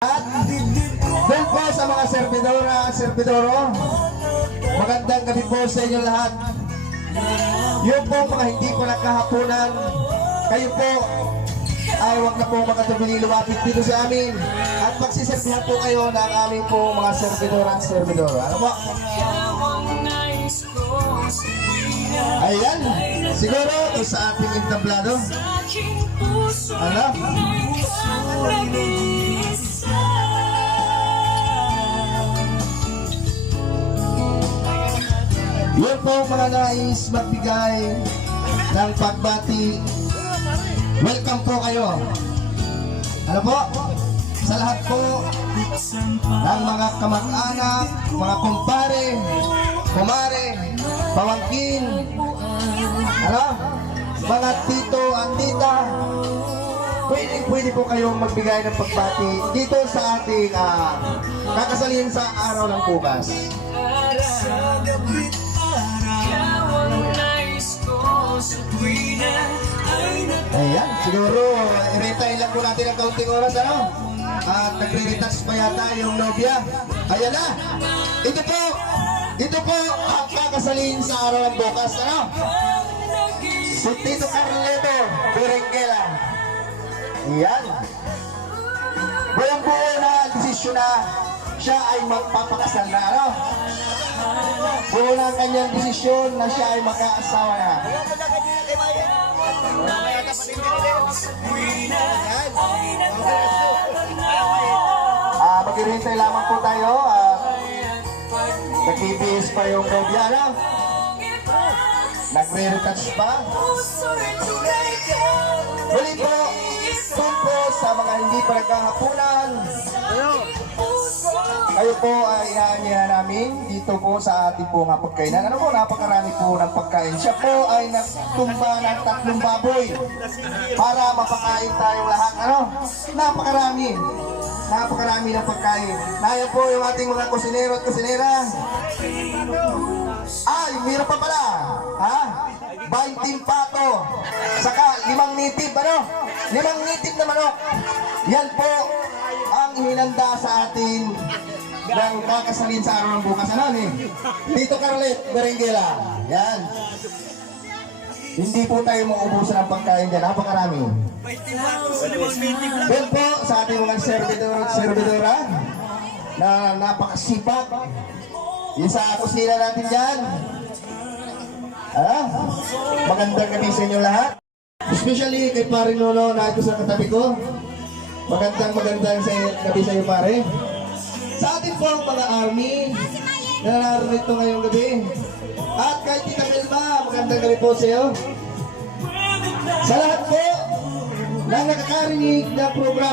At doon po sa mga servidora at servidoro, magandang gabi po sa inyo lahat. Yung po mga hindi po nagkahaponan, kayo po ay huwag na po makatubili lumapit dito sa amin at magsiservihan po kayo ng aming po mga servidora at servidora. Ano po? Ayan, siguro ito sa ating entablado. Ano? Yun po mga nais magbigay ng pagbati. Welcome po kayo. Ano po? Sa lahat po ng mga kamag-anak, mga kumpare, kumare, pamangkin, ano? Mga tito at tita, pwede po kayong magbigay ng pagbati dito sa ating kakasalihan sa araw ng bukas. Ayan, siguro i-retire lang po natin ang kaunting oras, ano? At nagre-retouch pa yata yung nobya. Ayan na! Ito po ang kakasalihin sa araw ng bukas, ano? Si Tito Carleto Berenguela. Ayan. Buong-buo na desisyon na siya ay magpapakasal na, ano? Buo na ang kanyang desisyon na siya ay magkaasawa na. Maghihintay lamang po tayo. Nag-BBS pa yung nobya, ano? Nagre-retouch pa. Muli po, doon po sa mga hindi pa nagkahapunan, kayo po ay inaanyahan namin dito po sa ating po nga pagkainan. Ano po, napakarami po ng pagkain. Siya po ay nagtumba ng 3 baboy para mapakain tayong lahat. Ano? Napakarami ng pagkain. Naya po yung ating mga kusinero at kusinera. Ay, meron pa pala. Ha? 20 pato. Saka 5 nitib, ano? 5 nitib na manok. Yan po ang hinanda sa atin ng kakasalin sa araw ng bukas. Ano ni? Tito Carlet Berenguela. Yan. Hindi po tayo mauubusan ng pagkain dyan. Napakarami. Well po sa ating mga servidor at servidora na napakasipag. Yung sa kusina natin dyan. Magandang gabi sa inyo lahat. Especially kay Pare Nono na ito sa katabi ko. Magandang gabi sa iyo, pare. Sa ating po mga army na narito ngayong gabi. At kay Tita Melba, magandang gabi po sa iyo. Sa lahat po na nakakarinig na program